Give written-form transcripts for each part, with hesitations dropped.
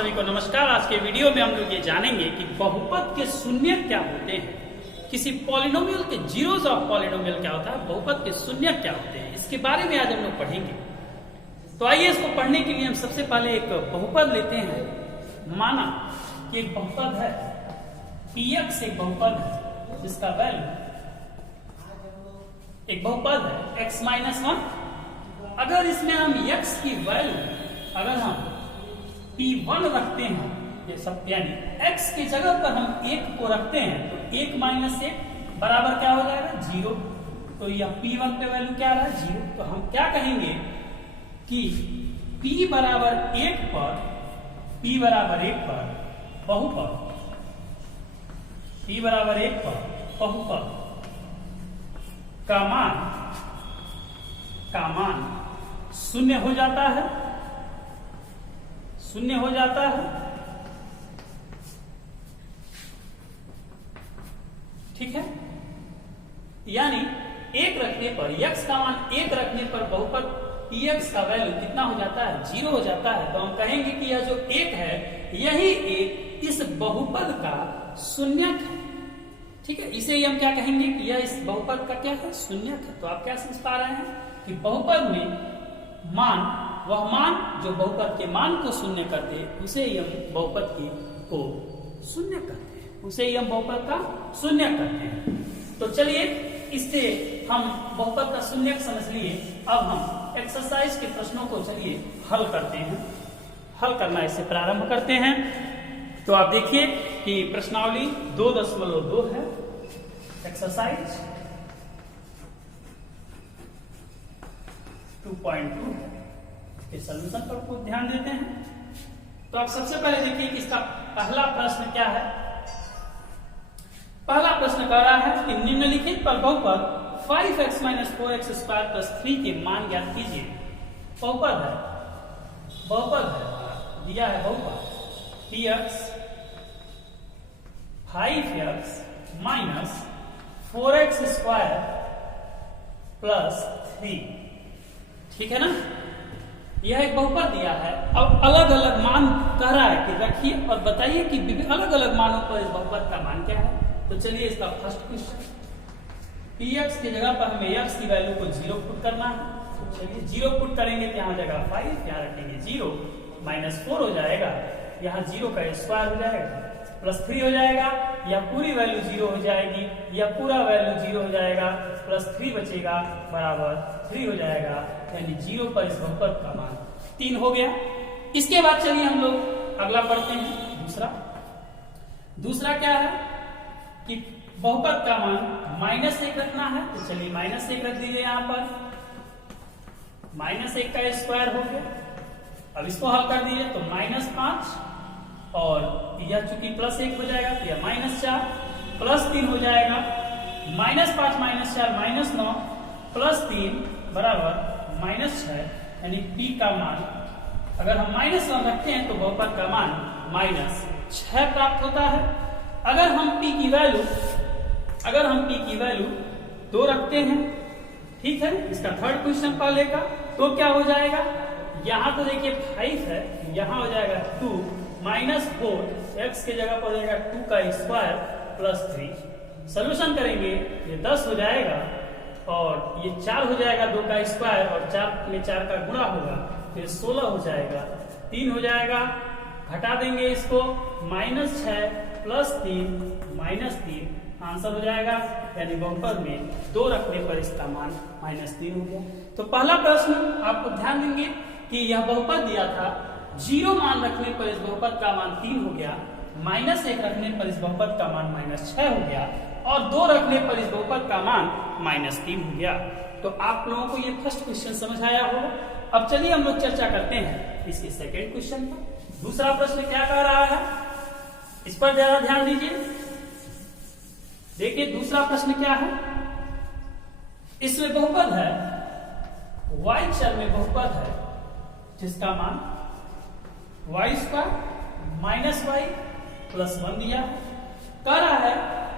सभी को नमस्कार। आज के वीडियो में हम लोग ये जानेंगे कि बहुपद के शून्य क्या होते हैं, किसी पॉलिनोमियल के जीरोस ऑफ पॉलिनोमियल क्या होता है, बहुपद के शून्य क्या होते हैं, इसके बारे में आज हम लोग पढ़ेंगे। तो आइए इसको पढ़ने के लिए हम सबसे पहले एक बहुपद लेते हैं। माना कि एक बहुपद है px, एक बहुपद है जिसका वैल्यू एक बहुपद है x-1। अगर इसमें हम x की वैल्यू अगर हम p1 रखते हैं, ये सब यानी x की जगह पर हम 1 को रखते हैं तो 1 - 1 बराबर क्या हो जाएगा 0। तो यह p1 पे वैल्यू क्या रहा 0। तो हम क्या कहेंगे कि p बराबर 1 पर बहुपद p बराबर 1 पर बहुपद का मान शून्य हो जाता है, शून्य हो जाता है। ठीक है, यानी 1 रखने पर x का मान 1 रखने पर बहुपद px का वैल्यू कितना हो जाता है 0 हो जाता है। तो हम कहेंगे कि यह जो 1 है यही 1 इस बहुपद का शून्यक है। ठीक है, इसे ही हम क्या कहेंगे कि यह इस बहुपद का क्या है शून्यक है। तो आप क्या समझ पा रहे हैं कि बहुपद में मान, वह मान जो बहुपद के मान को शून्य करते हैं उसे ही हम बहुपद को शून्य करते हैं, उसे ही हम बहुपद का शून्य करते हैं। तो चलिए इससे हम बहुपद का शून्य समझ लिए। अब हम एक्सरसाइज के प्रश्नों को चलिए हल करते हैं, हल करना इससे प्रारंभ करते हैं। तो आप देखिए कि प्रश्नावली 2.2 है, एक्सरसाइज 2.2 के सलूशन पर कुछ ध्यान देते हैं। तो आप सबसे पहले देखिए कि इसका पहला प्रश्न क्या है। पहला प्रश्न कह रहा है कि निम्नलिखित पर बहुपद 5x - 4x² + 3 के मान ज्ञात कीजिए। बहुपद है दिया है बहुपद px 5x - 4x² + 3। ठीक है ना, यह एक बहुपद दिया है। अब अलग अलग मान कह रहा है कि रखिए और बताइए कि अलग अलग मानों पर इस बहुपद का मान क्या है। तो चलिए इसका फर्स्ट क्वेश्चन, px की जगह पर हमें x की वैल्यू को 0 पुट करना है। तो चलिए 0 पुट करेंगे तो यहाँ हो जाएगा 5, यहाँ रखेंगे 0 - 4 हो जाएगा, यहाँ 0 का स्क्वायर हो जाएगा प्लस 3 हो जाएगा, यह पूरी वैल्यू 0 हो जाएगी, यह पूरा वैल्यू 0 हो जाएगा, प्लस 3 बचेगा बराबर 3 हो जाएगा, यानी 0 पर इस बहुपद का मान 3 हो गया। इसके बाद चलिए हम लोग अगला पढ़ते हैं। दूसरा क्या है कि बहुपद का मान -1 रखना है। तो चलिए -1 रख दीजिए, यहाँ पर -1 का स्क्वायर हो गया। अब इसको हल कर दीजिए तो -5 और यह चूंकि +1 हो जाएगा तो यह -4 प्लस 3 हो जाएगा, -5 - 4 -9 प्लस 3 बराबर -6, यानी p का मान अगर हम -1 रखते हैं तो बहुपद का मान -6 प्राप्त होता है। अगर हम p की वैल्यू 2 रखते हैं, ठीक है, इसका थर्ड क्वेश्चन पहले का, तो क्या हो जाएगा, यहाँ तो देखिए 5 है, यहाँ हो जाएगा 2 -4 x की जगह पर हो जाएगा 2 का स्क्वायर प्लस 3। सोल्यूशन करेंगे ये 10 हो जाएगा और ये 4 हो जाएगा, 2 का स्क्वायर और 4 में 4 का गुणा होगा, फिर 16 हो जाएगा, 3 हो जाएगा, घटा देंगे इसको, -6 प्लस 3 आंसर हो जाएगा, यानी बहुपद में 2 रखने पर इसका मान -3 हो गया। तो पहला प्रश्न आपको ध्यान देंगे कि यह बहुपद दिया था, 0 मान रखने पर इस बहुपद का मान 3 हो गया, -1 रखने पर इस बहुपद का मान -6 हो गया और 2 रखने पर इस बहुपद का मान -3 हो गया। तो आप लोगों को ये फर्स्ट क्वेश्चन समझ आया हो। अब चलिए हम लोग चर्चा करते हैं इसके सेकेंड क्वेश्चन पर। दूसरा प्रश्न क्या कह रहा है, इस पर ज्यादा ध्यान दीजिए। देखिए दूसरा प्रश्न क्या है, इसमें बहुपद है y चर में बहुपद है जिसका मान y² - y + 1 दिया है। कह रहा है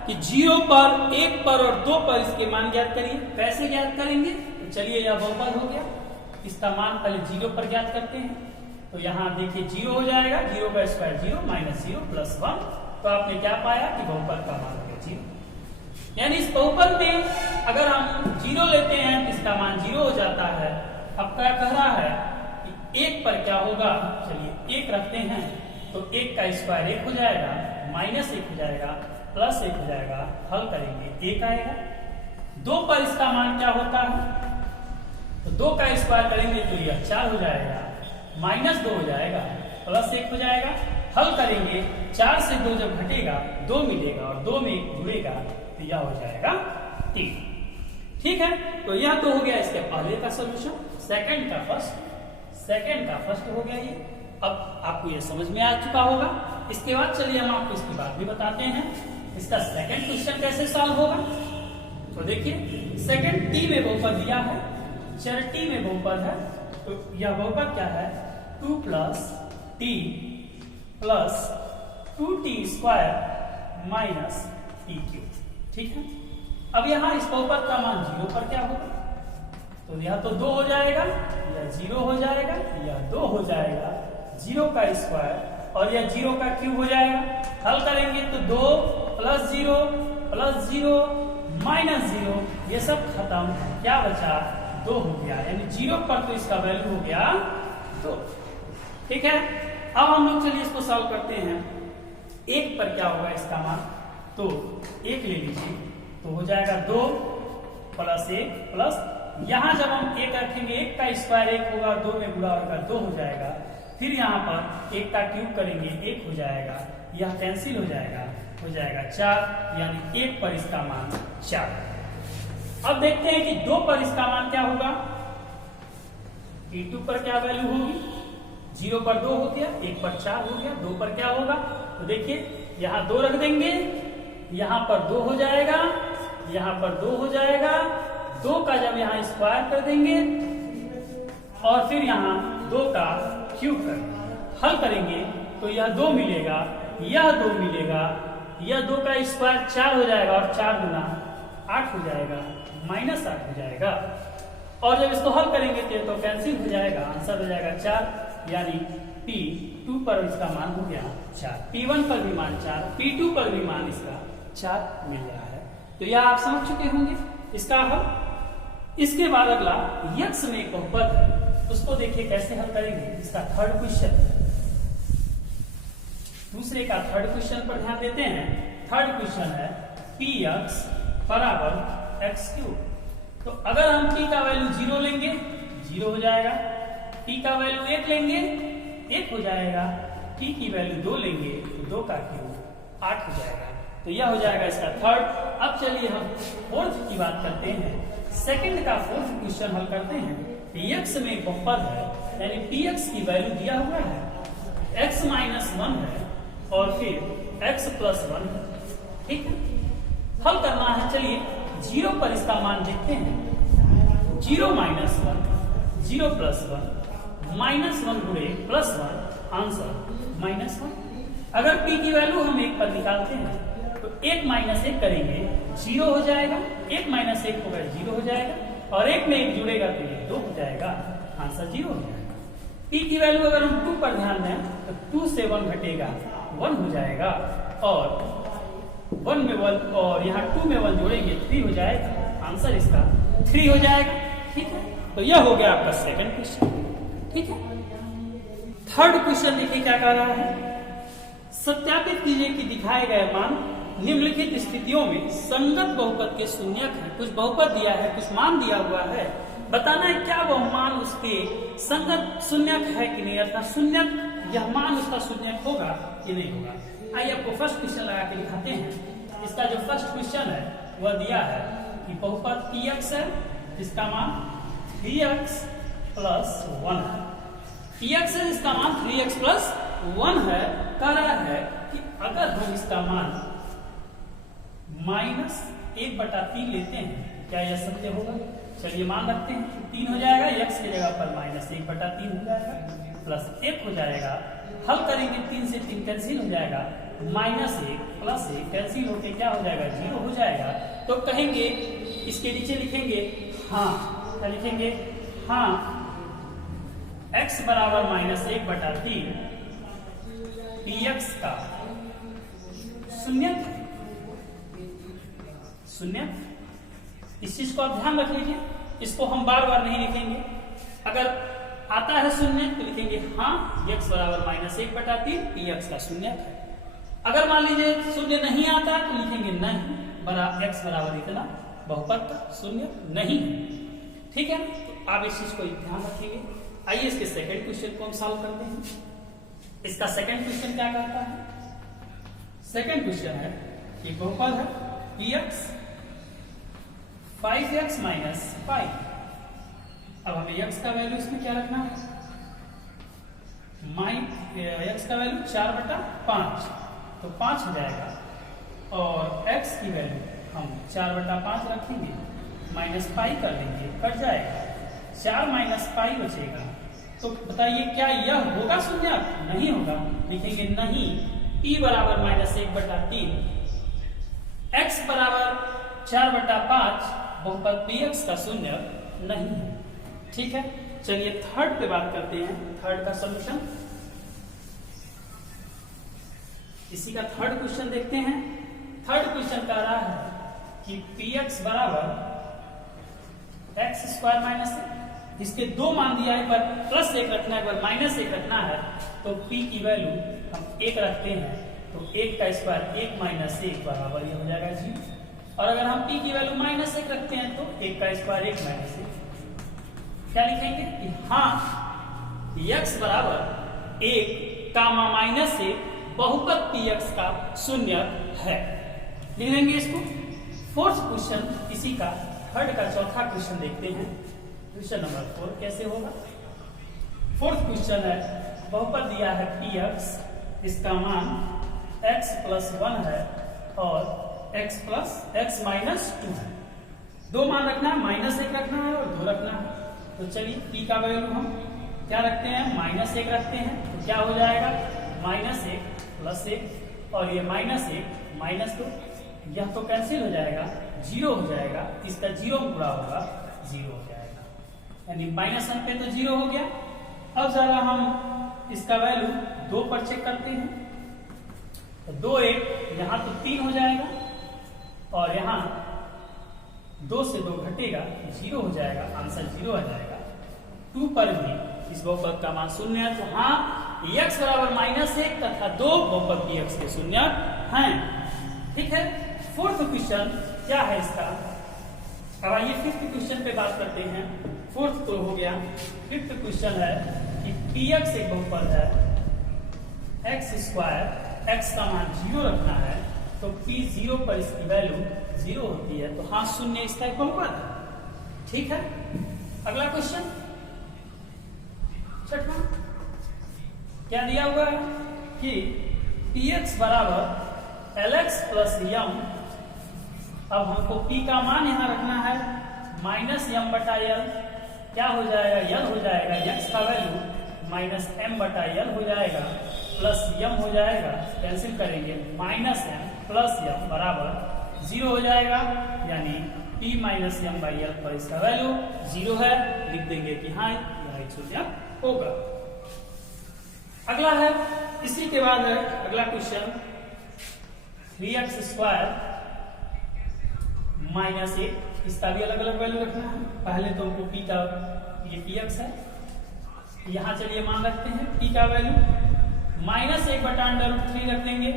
कि 0 पर, 1 पर और 2 पर इसके मान ज्ञात करिए। कैसे ज्ञात करेंगे, तो चलिए यह बहुपद हो गया, इसका मान पहले 0 पर ज्ञात करते हैं। तो यहाँ देखिए 0 हो जाएगा, 0 का स्क्वायर 0 माइनस 0 प्लस 1। तो आपने क्या पाया कि बहुपद का मान हो गया 0। यानी इस बहुपद में अगर हम 0 लेते हैं तो इसका मान 0 हो जाता है। अब क्या कह रहा है कि 1 पर क्या होगा, चलिए 1 रखते हैं तो 1 का स्क्वायर 1 हो जाएगा, माइनस 1 हो जाएगा, प्लस 1 हो जाएगा, हल करेंगे 1 आएगा। 2 पर इसका मान क्या होता है, तो 2 का स्क्वायर करेंगे तो यह 4 हो जाएगा, माइनस 2 हो जाएगा, प्लस 1 हो जाएगा, हल करेंगे 4 से 2 जब घटेगा 2 मिलेगा और 2 में जुड़ेगा तो यह हो जाएगा 3। ठीक है, तो यह तो हो गया इसके पहले का सोल्यूशन। सेकंड का फर्स्ट हो गया ये। अब आपको ये समझ में आ चुका होगा। इसके बाद चलिए हम आपको इसकी बात भी बताते हैं, इसका सेकंड क्वेश्चन कैसे सॉल्व होगा। तो देखिए सेकंड टी में बहुपद दिया है, चर टी में बहुपद है, तो यह बहुपद क्या है 2 plus T plus 2t square minus T cube. ठीक है, अब यहाँ इस बहुपद का मान 0 पर क्या होगा, तो यह तो 2 हो जाएगा, यह 0 हो जाएगा, यह 2 हो जाएगा, 0 का स्क्वायर और यह 0 का क्यूब हो जाएगा। हल करेंगे तो 2 प्लस 0 माइनस 0, ये सब खत्म, क्या बचा 2 हो गया, यानी 0 पर तो इसका वैल्यू हो गया 2। ठीक है, अब हम लोग चलिए इसको सॉल्व करते हैं। 1 पर क्या होगा इसका मान, तो 1 ले लीजिए तो हो जाएगा 2 प्लस 1 प्लस, यहां जब हम 1 रखेंगे 1 का स्क्वायर 1 होगा, 2 में गुणा होगा 2 हो जाएगा, फिर यहाँ पर 1 का क्यूब करेंगे 1 हो जाएगा, यह कैंसिल हो जाएगा 4, यानी 1 पर इसका मान 4। अब देखते हैं कि 2 पर इसका मान क्या होगा, T2 पर क्या वैल्यू होगी, 0 पर 2 हो गया, 1 पर 4 हो गया, 2 पर क्या होगा, तो देखिए यहाँ 2 रख देंगे, यहाँ पर 2 हो जाएगा, यहाँ पर 2 हो जाएगा, 2 का जब यहाँ स्क्वायर कर देंगे और फिर यहाँ 2 का क्यूब कर हल करेंगे तो यह 2 मिलेगा, यह 2 मिलेगा, यह 2 का स्क्वायर 4 हो जाएगा और 4 गुना 8 हो जाएगा, माइनस 8 हो जाएगा, और जब इसको हल करेंगे तो कैंसिल हो जाएगा, आंसर हो जाएगा 4, यानी P2 पर इसका मान हो गया 4, P1 पर भी मान 4, P2 पर भी मान इसका 4 मिल रहा है। तो यह आप समझ चुके होंगे इसका हल। इसके बाद अगला यक्ष में एक बहुपद है, उसको देखिए कैसे हल करेंगे। इसका थर्ड क्वेश्चन, दूसरे का थर्ड क्वेश्चन पर ध्यान देते हैं। थर्ड क्वेश्चन है px बराबर एक्स क्यूब। तो अगर हम p का वैल्यू 0 लेंगे 0 हो जाएगा, p का वैल्यू 1 लेंगे 1 हो जाएगा, p की वैल्यू 2 लेंगे तो 2 का क्यूब 8 हो जाएगा। तो यह हो जाएगा इसका थर्ड। अब चलिए हम फोर्थ की बात करते हैं। सेकंड का फोर्थ क्वेश्चन हल करते हैं। px में एक बहुपद है, यानी px की वैल्यू दिया हुआ है, x माइनस 1 है और फिर x प्लस 1 है। ठीक है, हल करना है। चलिए 0 पर इसका मान देखते हैं, 0 माइनस 1, 0 प्लस 1, माइनस 1 गुणे प्लस 1, आंसर माइनस 1। अगर p की वैल्यू हम 1 पर निकालते हैं तो 1 माइनस 1 करेंगे 0 हो जाएगा, 1 माइनस 1 होगा 0 हो जाएगा और 1 में 1 जुड़ेगा तो ये 2 हो जाएगा, आंसर 0 हो जाएगा। p की वैल्यू अगर हम 2 पर ध्यान दें तो 2 से 1 घटेगा 1 हो जाएगा और 1 में 1 और यहाँ 2 में 1 जोड़ेंगे 3 हो जाएगा, आंसर इसका 3 हो जाएगा। ठीक है, तो यह हो गया आपका सेकंड क्वेश्चन। ठीक है, थर्ड क्वेश्चन देखिए क्या कह रहा है। सत्यापित कीजिए कि दिखाए गए मान निम्नलिखित स्थितियों में संगत बहुपद के शून्यक है। कुछ बहुपद दिया है, कुछ मान दिया हुआ है, बताना है क्या वह मान उसके संगत शून्यक है कि नहीं, अर्थात शून्यक यह मान उसका शून्यक होगा कि नहीं होगा। आइए आपको फर्स्ट क्वेश्चन लगा के दिखाते हैं। इसका जो फर्स्ट क्वेश्चन है वह दिया है कि बहुपद px है, इसका मान 3x प्लस 1 है। px है, इसका मान 3x प्लस 1 है। कह रहा है कि अगर हम इसका मान -1/3 लेते हैं क्या यह सत्य होगा। चलिए मान रखते हैं 3 हो जाएगा, x की जगह पर -1/3 हो जाएगा, प्लस 1 हो जाएगा। हल करेंगे 3 से 3 कैंसिल हो जाएगा, -1 प्लस 1 कैंसिल होके क्या हो जाएगा 0 हो जाएगा। तो कहेंगे इसके नीचे लिखेंगे हाँ, क्या लिखेंगे हाँ x बराबर -1/3 px का शून्यक है। शून्यक, इस चीज को आप ध्यान रख लीजिए, इसको हम बार बार नहीं लिखेंगे। अगर आता है शून्य तो लिखेंगे हाँ x बराबर -1/3 px का शून्यक है। अगर मान लीजिए शून्य नहीं आता तो लिखेंगे नहीं x बराबर इतना बहुपद का शून्य नहीं है। ठीक है, तो आप इस चीज को ध्यान रखेंगे। आइए इसके सेकंड क्वेश्चन को हम सॉल्व करते हैं। इसका सेकंड क्वेश्चन क्या कहता है? सेकंड क्वेश्चन है कि बहुपद है px 5x - 5। अब हमें x का वैल्यू इसमें क्या रखना है? x का वैल्यू 4/5 तो 5 हो जाएगा, और x की वैल्यू हम 4/5 रखेंगे, -पाई कर देंगे, कट जाएगा, 4 - पाई बचेगा। तो बताइए क्या यह होगा शून्यक? नहीं होगा, लिखेंगे नहीं p बराबर -1/3 x बराबर 4/5 बहुपद px का शून्यक नहीं है। ठीक है, चलिए थर्ड पे बात करते हैं। थर्ड का सॉल्यूशन, इसी का थर्ड क्वेश्चन देखते हैं। थर्ड क्वेश्चन कह रहा है कि px बराबर x²-1, इसके दो मान दिया है, एक बार +1 रखना है, एक बार -1 रखना है। तो p की वैल्यू हम 1 रखते हैं, तो 1 का स्क्वायर 1 - 1 बराबर ये हो जाएगा 0। और अगर हम p की वैल्यू -1 रखते हैं तो 1 का स्क्वायर 1 - 1, क्या लिखेंगे कि हाँ x बराबर 1 -1 बहुपद px का शून्यक है। लिख लेंगे इसको। फोर्थ क्वेश्चन इसी का थर्ड का चौथा क्वेश्चन देखते हैं। क्वेश्चन नंबर 4 कैसे होगा? फोर्थ क्वेश्चन है बहुपद दिया है px, इसका मान x + 1 है और x - 2 है। दो मान रखना है, -1 रखना है और 2 रखना है। तो चलिए p का वैल्यू हम क्या रखते हैं? -1 रखते हैं, तो क्या हो जाएगा? -1 + 1 और ये -1 - 2, यह तो कैंसिल हो जाएगा, 0 हो जाएगा। इसका 0 पूरा होगा, 0 हो जाएगा, यानी -1 पे तो 0 हो गया। अब जरा हम इसका वैल्यू 2 पर चेक करते हैं। तो 2 1 यहाँ तो 3 हो जाएगा, और यहाँ 2 से 2 घटेगा, 0 हो जाएगा, आंसर 0 आ जाएगा। 2 पर भी इस बहुपद का मान शून्य है, तो हाँ x बराबर -1 तथा 2 बहुपद px के शून्य हैं। ठीक है, फोर्थ क्वेश्चन क्या है इसका? अब आइए फिफ्थ क्वेश्चन पे बात करते हैं। फोर्थ तो हो गया, फिफ्थ क्वेश्चन है कि px एक बहुपद है, x² x का मान 0 रखना है, तो p 0 पर इसकी वैल्यू 0 होती है, तो हाँ शून्य इसका एक बहुपद है। ठीक है, अगला क्वेश्चन छठवां क्या दिया हुआ है कि px बराबर lx + m। अब हमको p का मान यहां रखना है -m/l, क्या हो जाएगा? l हो जाएगा, x का वैल्यू -m/l हो जाएगा, प्लस m हो जाएगा, कैंसिल करेंगे, -m + m बराबर 0 हो जाएगा, यानी p -m/l पर इसका वैल्यू 0 है। लिख देंगे कि हाँ यह शून्य होगा। अगला है, इसी के बाद है अगला क्वेश्चन 3x² - 1, इसका भी अलग अलग वैल्यू रखना है। पहले तो हमको p का, ये px है, यहाँ चलिए मान रखते हैं p का वैल्यू -1/√3 रख देंगे,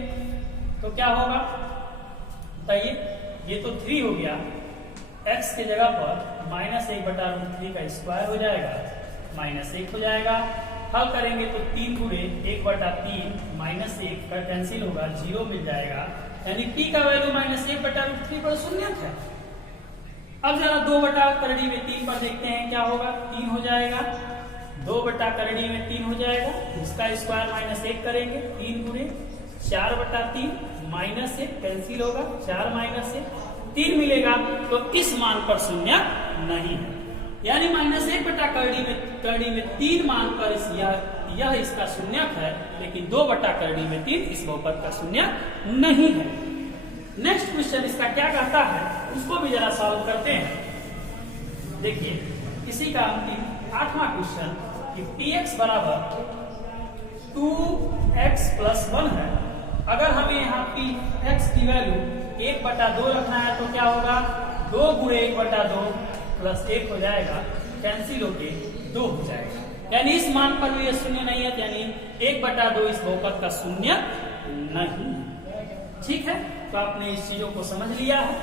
तो क्या होगा बताइए? ये तो 3 हो गया, x के जगह पर -1/√3 का स्क्वायर हो जाएगा, -1 हो जाएगा। हल करेंगे तो 3 गुणे 1/3 -1 का कैंसिल होगा, 0 मिल जाएगा, यानी p का वैल्यू -1/√3 पर शून्यक है। अब जरा 2/3 पर देखते हैं क्या होगा। 3 हो जाएगा, 2/3 हो जाएगा, इसका स्क्वायर -1 करेंगे, 3 गुणे 4/3 -1 कैंसिल होगा, 4 -1 3 मिलेगा, तो इस मान पर शून्य नहीं है, यानी -1/3 में 3 मान पर यह इसका शून्यक है, लेकिन 2/3 इस बहुपद का शून्यक नहीं है। नेक्स्ट क्वेश्चन इसका क्या कहता है, उसको भी जरा सॉल्व करते हैं। देखिए इसी का अंतिम 8वां क्वेश्चन कि px बराबर 2x+1 है। अगर हमें यहाँ px की वैल्यू 1/2 रखना है तो क्या होगा, 2 × 1/2 + 1 हो जाएगा, कैंसिल होके 2 हो जाएगा। यानी इस मान पर भी ये शून्य नहीं है, यानी 1/2 इस बहुपद का शून्य नहीं। ठीक है, तो आपने इस चीजों को समझ लिया है,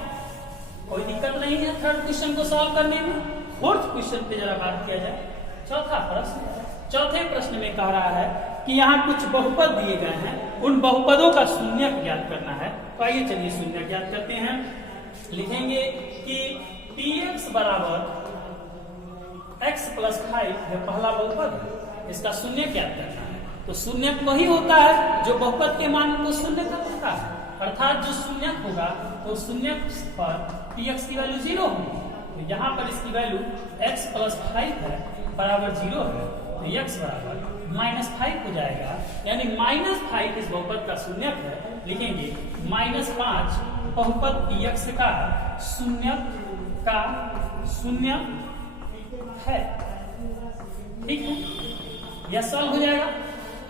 कोई दिक्कत नहीं है थर्ड क्वेश्चन को सॉल्व करने में। फोर्थ क्वेश्चन पे जरा बात किया जाए। चौथा प्रश्न, चौथे प्रश्न में कह रहा है कि यहाँ कुछ बहुपद दिए गए हैं, उन बहुपदों का शून्य ज्ञात करना है। तो आइए चलिए शून्य ज्ञात करते हैं। लिखेंगे कि px बराबर x+5 है पहला बहुपद, इसका शून्य ज्ञात करना है। तो शून्य वही होता है जो बहुपद के मान को शून्य कर देता है, अर्थात जो शून्य होगा तो शून्य पर px की वैल्यू 0 होगी। तो यहाँ पर इसकी वैल्यू x+5 है बराबर 0 है, तो x बराबर -5 हो जाएगा, यानी -5 इस बहुपद का शून्य है। लिखेंगे -5 बहुपद px का शून्य है। ठीक है, यह सॉल्व हो जाएगा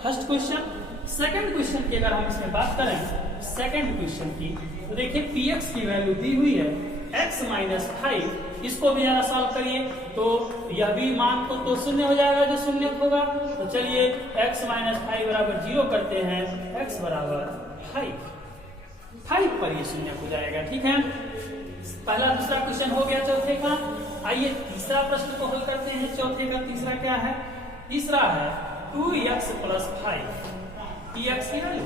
फर्स्ट क्वेश्चन। सेकंड क्वेश्चन की अगर हम इसमें बात करें, सेकंड क्वेश्चन की, तो देखिए px की वैल्यू दी हुई है x-5, इसको भी जरा सॉल्व करिए तो यह भी मान तो शून्य हो जाएगा जो शून्य होगा। तो चलिए x-5 बराबर 0 करते हैं, x बराबर 5 पर ये शून्य हो जाएगा। ठीक है, पहला दूसरा क्वेश्चन हो गया चौथे का। आइए तीसरा प्रश्न को हल करते हैं। चौथे का तीसरा क्या है, तीसरा है 2x+5 px की वैल्यू।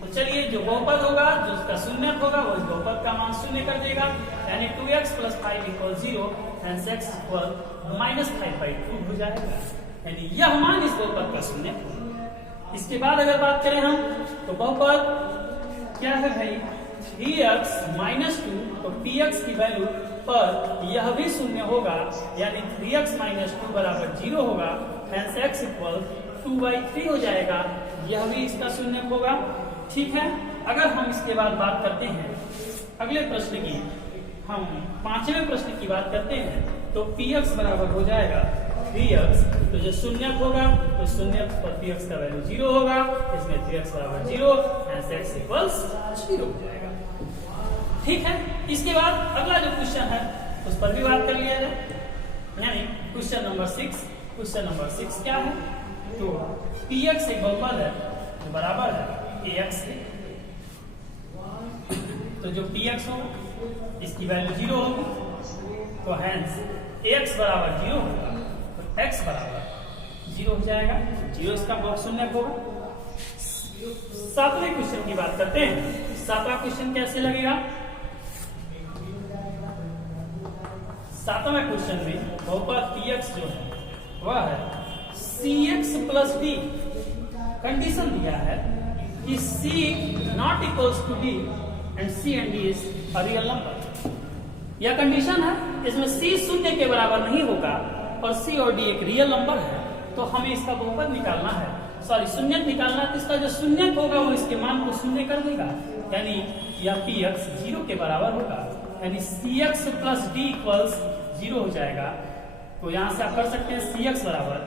तो चलिए जो बहुपद होगा, जो उसका शून्य होगा, वो इस बहुपद का मान शून्य कर देगा, यानी 2x+5 = 0 and x = -5/2 हो जाएगा, यानी यह मान इस बहुपद का शून्य होगा। इसके बाद अगर बात करें हम, तो बहुपद क्या है भाई, 3x-2, तो px की वैल्यू पर यह भी शून्य होगा, यानी 3x-2 बराबर 0 होगा, hence x = 2/3 हो जाएगा, यह भी इसका शून्य होगा। ठीक है, अगर हम इसके बाद बात करते हैं अगले प्रश्न की, हम पांचवें प्रश्न की बात करते हैं, तो px बराबर हो जाएगा 3x, तो जो शून्य होगा तो शून्य पर px का वैल्यू 0 होगा, इसमें 3x बराबर 0, hence x = 0 हो जाएगा। ठीक है, इसके बाद अगला जो क्वेश्चन है उस पर भी बात कर लिया जाए, यानी क्वेश्चन नंबर 6। क्वेश्चन नंबर 6 क्या है, तो px एक बहुपद है जो बराबर है ax के, तो जो px होगा इसकी वैल्यू 0 होगी, तो hence ax बराबर 0 होगा, तो x बराबर 0 हो जाएगा, 0 इसका बहुत शून्य होगा। सातवें क्वेश्चन की बात करते हैं। सातवां क्वेश्चन कैसे लगेगा, सातवें क्वेश्चन में बहुपद px जो है वह है cx+d। कंडीशन दिया है कि c not equals to d and c and d is a real number। यह कंडीशन है, इसमें c शून्य के बराबर नहीं होगा और c और d एक रियल नंबर है, तो हमें इसका बहुपद निकालना है, सॉरी शून्य निकालना है। इसका जो शून्य होगा वो इसके मान को शून्य कर देगा, यानी यह px 0 के बराबर होगा, यानी cx+d = 0 हो जाएगा। तो यहां से आप कर सकते हैं cx बराबर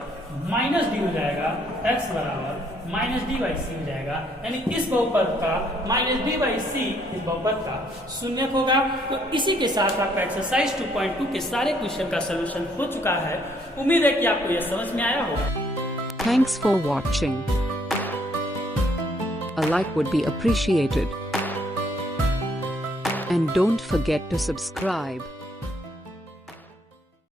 -d हो जाएगा, x बराबर -d/c हो जाएगा, यानी इस बहुपद का -d/c इस बहुपद का शून्य होगा। तो इसी के साथ आपका एक्सरसाइज 2.2 के सारे क्वेश्चन का सलूशन हो चुका है। उम्मीद है कि आपको यह समझ में आया होगा। Thanks for watching. A like would be appreciated. And don't forget to subscribe.